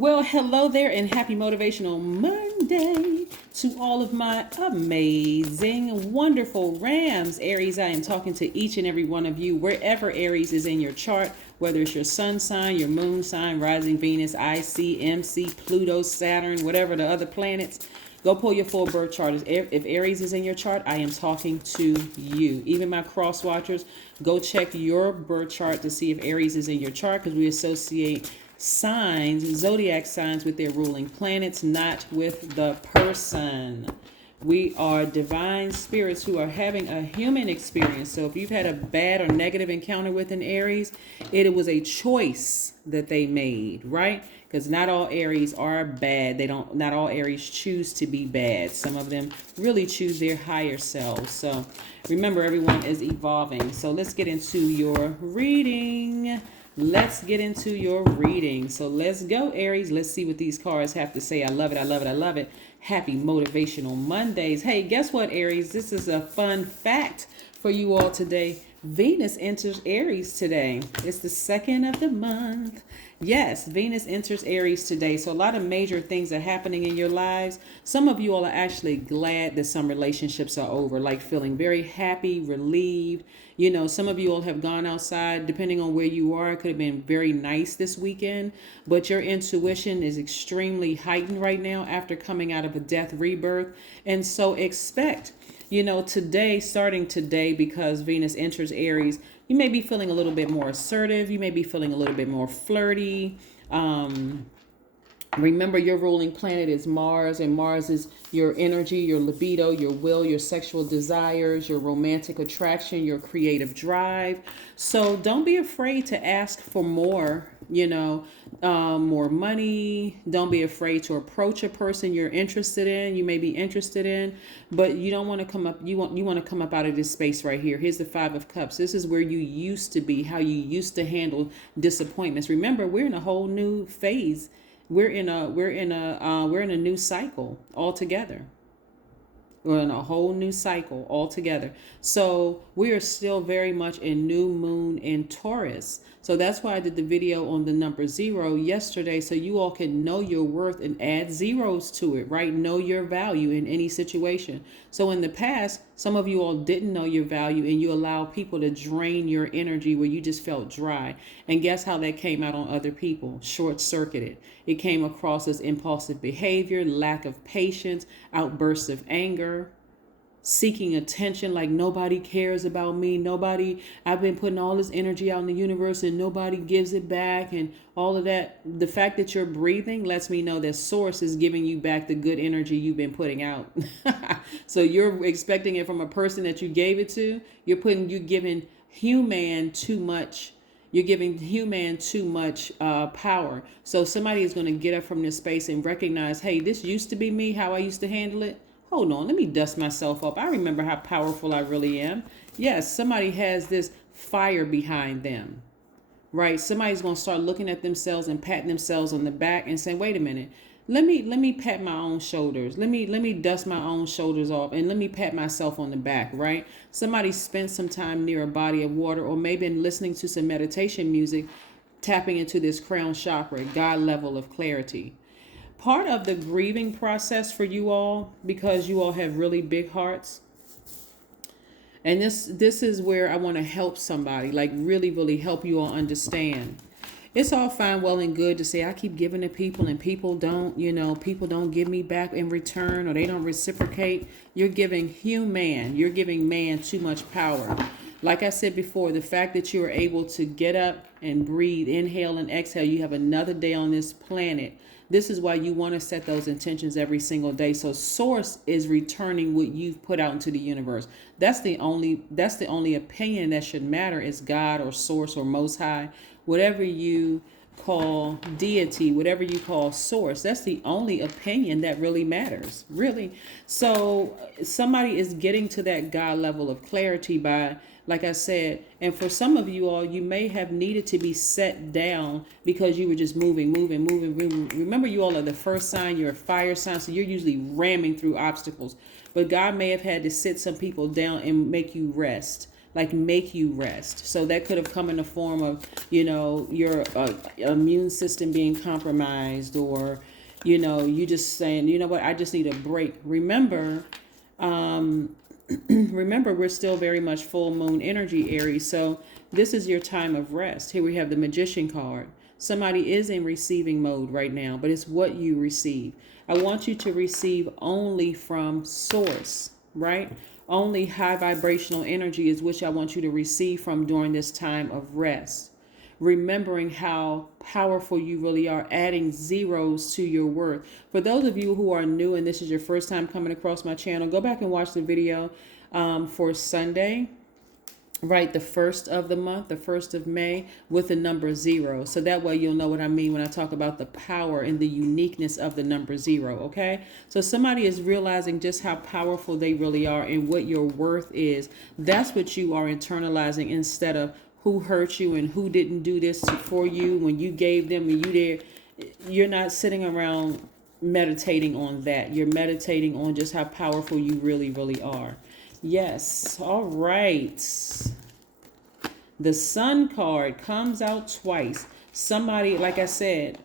Well, hello there and happy Motivational Monday to all of my amazing, wonderful Rams. Aries, I am talking to each and every one of you, wherever Aries is in your chart, whether it's your sun sign, your moon sign, rising Venus, IC, MC, Pluto, Saturn, whatever the other planets. Go pull your full birth chart. If Aries is in your chart, I am talking to you. Even my cross watchers, go check your birth chart to see if Aries is in your chart, because we associate signs, zodiac signs, with their ruling planets, not with the person. We are divine spirits who are having a human experience. So if you've had a bad or negative encounter with an Aries, it was a choice that they made, right? Because not all Aries are bad. Not all Aries choose to be bad. Some of them really choose their higher selves. So remember, everyone is evolving. So let's get into your reading. So let's go, Aries. Let's see what these cards have to say. I love it. I love it. I love it. Happy Motivational Mondays. Hey, guess what, Aries? This is a fun fact for you all today. Venus enters Aries today. It's the 2nd of the month. Yes, Venus enters Aries today. So a lot of major things are happening in your lives. Some of you all are actually glad that some relationships are over, like feeling very happy, relieved. You know, some of you all have gone outside, depending on where you are. It could have been very nice this weekend, but your intuition is extremely heightened right now after coming out of a death rebirth. And so expect, today, starting today, because Venus enters Aries, you may be feeling a little bit more assertive. You may be feeling a little bit more flirty. Remember, your ruling planet is Mars, and Mars is your energy, your libido, your will, your sexual desires, your romantic attraction, your creative drive. So don't be afraid to ask for more, more money. Don't be afraid to approach a person you're interested in, you may be interested in, but you don't want to come up. You want to come up out of this space right here. Here's the 5 of Cups. This is where you used to be, how you used to handle disappointments. Remember, we're in a whole new phase. We're in a new cycle altogether. We're in a whole new cycle altogether. So we are still very much in new moon in Taurus. So that's why I did the video on the number 0 yesterday, so you all can know your worth and add zeros to it, right? Know your value in any situation. So in the past, some of you all didn't know your value, and you allow people to drain your energy where you just felt dry. And guess how that came out on other people? Short-circuited. It came across as impulsive behavior, lack of patience, outbursts of anger, seeking attention, like nobody cares about me. I've been putting all this energy out in the universe and nobody gives it back, and all of that. The fact that you're breathing lets me know that Source is giving you back the good energy you've been putting out. So you're expecting it from a person that you gave it to. You're giving human too much. You're giving human too much power. So somebody is going to get up from this space and recognize, hey, this used to be me, how I used to handle it. Hold on, let me dust myself up. I remember how powerful I really am. Yes, somebody has this fire behind them, right? Somebody's going to start looking at themselves and patting themselves on the back and saying, wait a minute, let me pat my own shoulders. Let me dust my own shoulders off, and let me pat myself on the back, right? Somebody spent some time near a body of water, or maybe listening to some meditation music, tapping into this crown chakra, God level of clarity. Part of the grieving process for you all, because you all have really big hearts, and this is where I want to help somebody, like really, really help you all understand. It's all fine, well, and good to say I keep giving to people and people don't give me back in return, or they don't reciprocate. You're giving man too much power. Like I said before, the fact that you are able to get up and breathe, inhale and exhale, you have another day on this planet. This is why you want to set those intentions every single day. So Source is returning what you've put out into the universe. That's the only opinion that should matter, is God or Source or Most High, whatever you call deity, whatever you call Source. That's the only opinion that really matters, really. So somebody is getting to that God level of clarity by, like I said, and for some of you all, you may have needed to be set down because you were just moving. Remember, you all are the first sign, you're a fire sign, so you're usually ramming through obstacles. But God may have had to sit some people down and make you rest. like make you rest. So that could have come in the form of, your immune system being compromised, or, you just saying, you know what, I just need a break. Remember, remember, we're still very much full moon energy, Aries. So this is your time of rest. Here we have the Magician card. Somebody is in receiving mode right now, but it's what you receive. I want you to receive only from source, right? Only high vibrational energy is which I want you to receive from during this time of rest. Remembering how powerful you really are, adding zeros to your worth. For those of you who are new and this is your first time coming across my channel, go back and watch the video for Sunday, right? The first of the month, the 1st of May, with the number 0. So that way you'll know what I mean when I talk about the power and the uniqueness of the number 0, okay? So somebody is realizing just how powerful they really are and what your worth is. That's what you are internalizing, instead of who hurt you and who didn't do this for you when you gave them and you did. You're not sitting around meditating on that. You're meditating on just how powerful you really, really are. Yes. All right. The Sun card comes out twice. Somebody, like I said,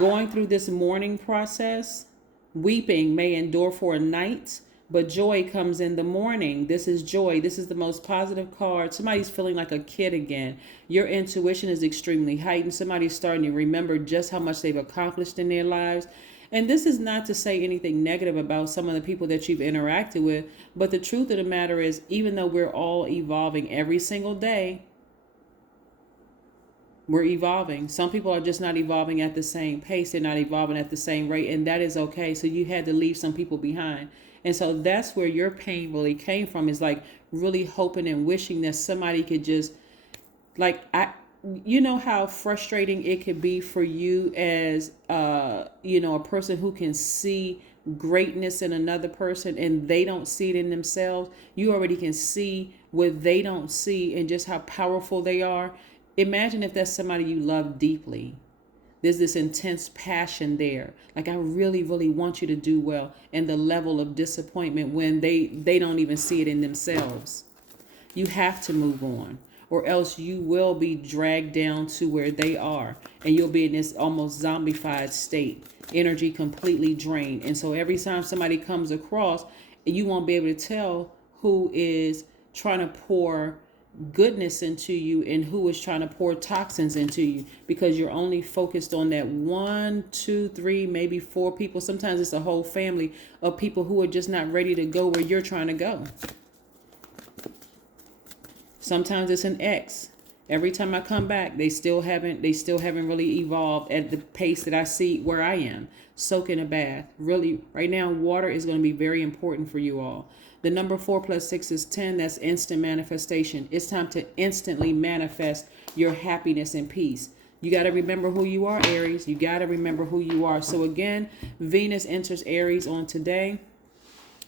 going through this mourning process, weeping may endure for a night, but joy comes in the morning. This is joy. This is the most positive card. Somebody's feeling like a kid again. Your intuition is extremely heightened. Somebody's starting to remember just how much they've accomplished in their lives. And this is not to say anything negative about some of the people that you've interacted with, but the truth of the matter is, even though we're all evolving every single day, we're evolving. Some people are just not evolving at the same pace. They're not evolving at the same rate, and that is okay. So you had to leave some people behind. And so that's where your pain really came from, is like really hoping and wishing that somebody could just, like, you know how frustrating it could be for you as, a person who can see greatness in another person and they don't see it in themselves. You already can see what they don't see and just how powerful they are. Imagine if that's somebody you love deeply. There's this intense passion there. Like, I really, really want you to do well. And the level of disappointment when they don't even see it in themselves. You have to move on, or else you will be dragged down to where they are. And you'll be in this almost zombified state. Energy completely drained. And so every time somebody comes across, you won't be able to tell who is trying to pour goodness into you and who is trying to pour toxins into you, because you're only focused on that 1, 2, 3, maybe 4 people. Sometimes it's a whole family of people who are just not ready to go where you're trying to go. Sometimes it's an ex. Every time I come back, they still haven't really evolved at the pace that I see where I am. Soak in a bath. Really, right now, water is going to be very important for you all. The number 4 plus 6 is 10. That's instant manifestation. It's time to instantly manifest your happiness and peace. You got to remember who you are, Aries. You got to remember who you are. So again, Venus enters Aries on today.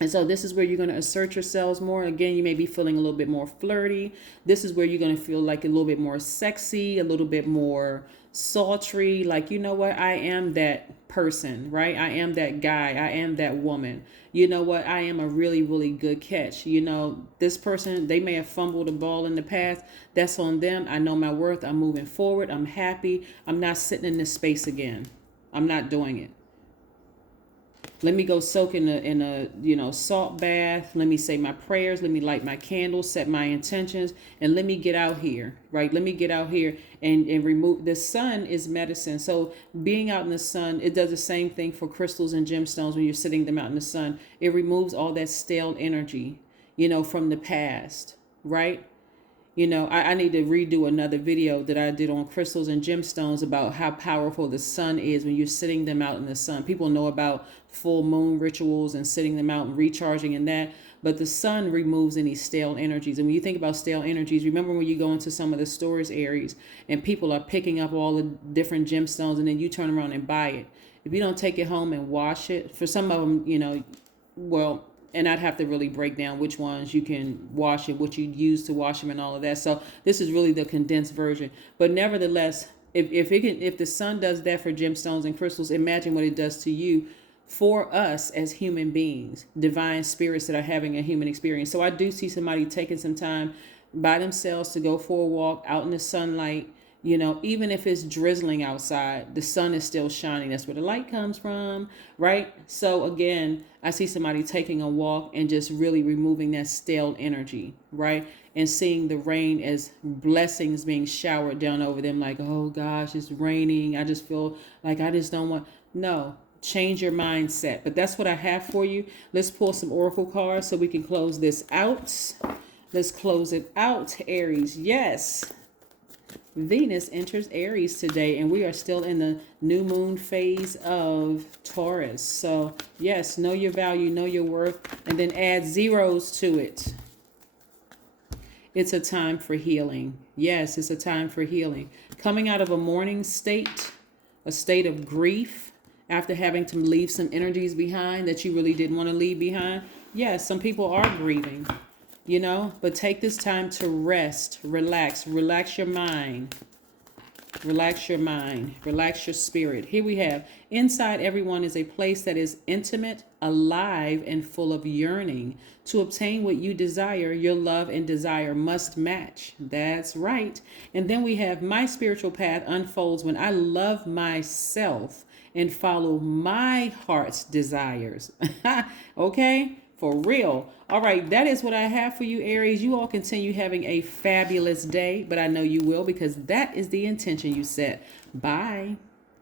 And so this is where you're going to assert yourselves more. Again, you may be feeling a little bit more flirty. This is where you're going to feel like a little bit more sexy, a little bit more sultry. Like, you know what? I am that person, right? I am that guy. I am that woman. You know what? I am a really, really good catch. You know, this person, they may have fumbled a ball in the past. That's on them. I know my worth. I'm moving forward. I'm happy. I'm not sitting in this space again. I'm not doing it. Let me go soak in a salt bath. Let me say my prayers. Let me light my candles, set my intentions, and let me get out here, right? Let me get out here and remove. The sun is medicine. So being out in the sun, it does the same thing for crystals and gemstones when you're sitting them out in the sun. It removes all that stale energy, from the past, right? I need to redo another video that I did on crystals and gemstones about how powerful the sun is when you're sitting them out in the sun. People know about full moon rituals and sitting them out and recharging in that, but the sun removes any stale energies. And when you think about stale energies, remember when you go into some of the stores, Aries, and people are picking up all the different gemstones and then you turn around and buy it. If you don't take it home and wash it, for some of them, and I'd have to really break down which ones you can wash and what you use to wash them and all of that. So this is really the condensed version. But nevertheless, if the sun does that for gemstones and crystals, imagine what it does to you for us as human beings, divine spirits that are having a human experience. So I do see somebody taking some time by themselves to go for a walk out in the sunlight. You know, even if it's drizzling outside, the sun is still shining. That's where the light comes from, right? So again, I see somebody taking a walk and just really removing that stale energy, right? And seeing the rain as blessings being showered down over them, like, oh gosh, it's raining. I just feel like I just don't want. No, change your mindset. But that's what I have for you. Let's pull some oracle cards so we can close this out. Let's close it out, Aries. Yes. Venus enters Aries today, and we are still in the new moon phase of Taurus. So, yes, know your value, know your worth, and then add zeros to it. It's a time for healing. Yes, it's a time for healing. Coming out of a mourning state, a state of grief, after having to leave some energies behind that you really didn't want to leave behind. Yes, some people are grieving. You know, but take this time to rest, relax your mind, relax your spirit. Here we have, inside everyone is a place that is intimate, alive, and full of yearning. To obtain what you desire, your love and desire must match. That's right. And then we have, my spiritual path unfolds when I love myself and follow my heart's desires. Okay? For real. All right, that is what I have for you, Aries. You all continue having a fabulous day, but I know you will, because that is the intention you set. Bye.